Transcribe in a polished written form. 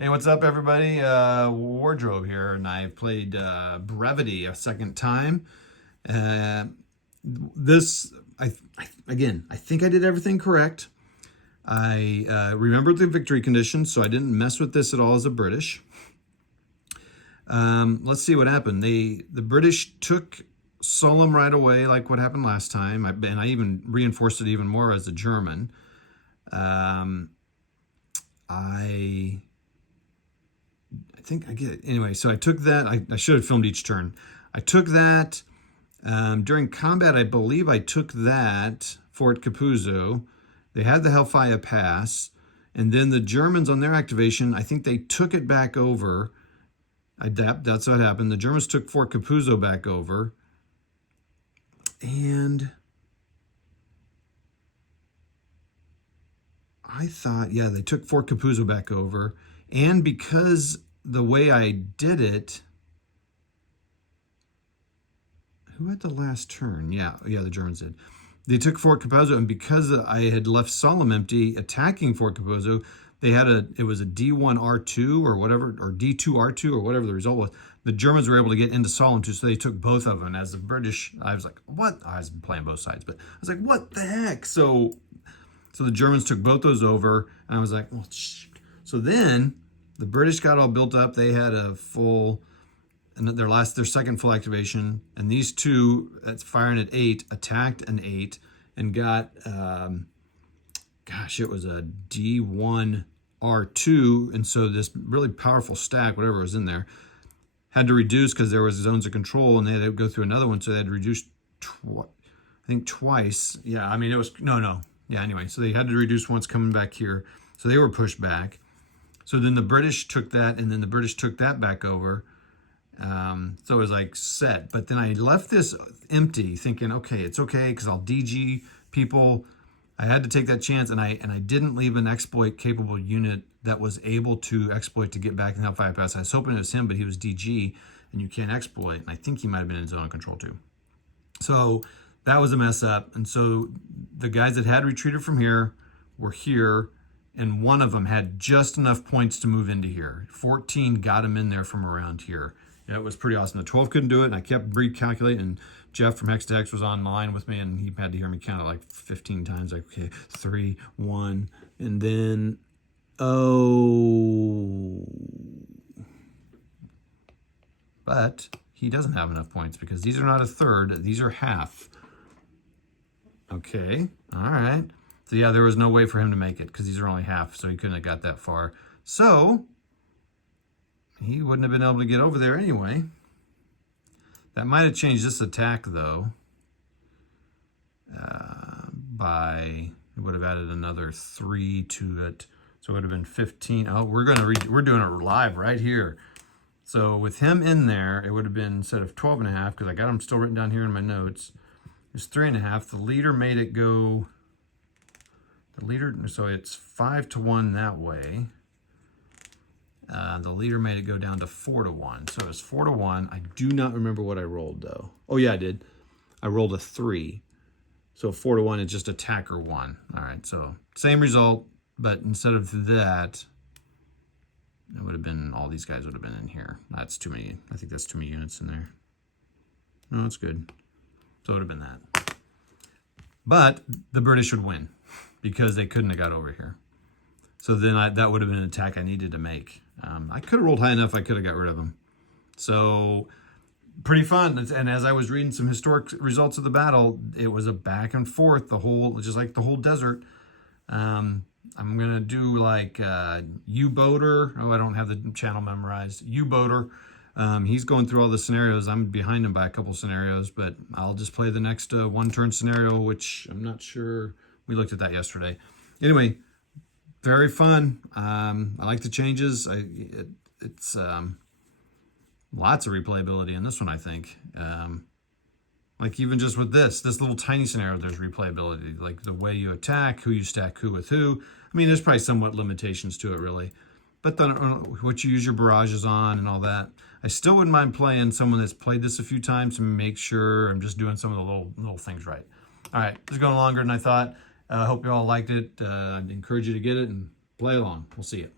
Hey, what's up, everybody? Wardrobe here, and I've played Brevity a second time. Uh, this, again, I think I did everything correct. I remembered the victory conditions, so I didn't mess with this at all as a British. Let's see what happened. The British took Solom right away, like what happened last time, and I even reinforced it even more as a German. I think I get it. Anyway, so I took that. I should have filmed each turn. I took that. During combat, I believe I took that Fort Capuzzo. They had the Hellfire Pass. And then the Germans on their activation, I think they took it back over. That's what happened. The Germans took Fort Capuzzo back over. And I thought, yeah, they took Fort Capuzzo back over. And because the way I did it, who had the last turn? Yeah, the Germans did. They took Fort Capuzzo, and because I had left Solom empty attacking Fort Capuzzo, they had it was a D1R2 or whatever, or D2R2 or whatever the result was. The Germans were able to get into Solom too, so they took both of them. As the British, I was like, what? I was playing both sides, but I was like, what the heck? So the Germans took both those over, and I was like, well, shoot. So then the British got all built up. They had a full, and their second full activation, and these two that's firing at 8 attacked an 8 and got gosh, it was a D1R2, and so this really powerful stack, whatever was in there, had to reduce because there was zones of control, and they had to go through another one, so they had to reduce twice. Yeah, I mean, it was no. Yeah, anyway, so they had to reduce once coming back here, so they were pushed back. So then the British took that, and then the British took that back over. So it was like set. But then I left this empty thinking, okay, it's okay because I'll DG people. I had to take that chance, and I didn't leave an exploit capable unit that was able to exploit to get back in Hellfire Pass. I was hoping it was him, but he was DG, and you can't exploit. And I think he might have been in zone of control too. So that was a mess up. And so the guys that had retreated from here were here, and one of them had just enough points to move into here. 14 got him in there from around here. Yeah, it was pretty awesome. The 12 couldn't do it, and I kept recalculating. And Jeff from Hex to Hex was online with me, and he had to hear me count it like 15 times. Like, okay, 3, 1, and then, oh. But he doesn't have enough points because these are not a third. These are half. Okay, all right. So yeah, there was no way for him to make it because these are only half, so he couldn't have got that far. So he wouldn't have been able to get over there anyway. That might have changed this attack, though. It would have added another 3 to it. So it would have been 15. Oh, we're doing it live right here. So with him in there, it would have been, instead of 12.5, because I got him still written down here in my notes, it's 3.5. The leader made it go, so it's 5-1 that way. The leader made it go down to 4-1. So it was 4-1. I do not remember what I rolled, though. Oh, yeah, I did. I rolled a 3. So 4-1 is just attacker 1. All right, so same result, but instead of that, it would have been, all these guys would have been in here. That's too many. I think that's too many units in there. No, it's good. So it would have been that. But the British would win because they couldn't have got over here. So then that would have been an attack I needed to make. I could have rolled high enough, I could have got rid of them. So pretty fun. And as I was reading some historic results of the battle, it was a back and forth, just like the whole desert. I'm going to do like U-Boater. Oh, I don't have the channel memorized. U-Boater. He's going through all the scenarios. I'm behind him by a couple scenarios, but I'll just play the next one-turn scenario, which I'm not sure. We looked at that yesterday. Anyway, very fun. I like the changes. It's lots of replayability in this one, I think. Like even just with this little tiny scenario, there's replayability. Like the way you attack, who you stack who with who. I mean, there's probably somewhat limitations to it, really. But then what you use your barrages on and all that. I still wouldn't mind playing someone that's played this a few times to make sure I'm just doing some of the little things right. All right, this is going longer than I thought. I hope you all liked it. I encourage you to get it and play along. We'll see you.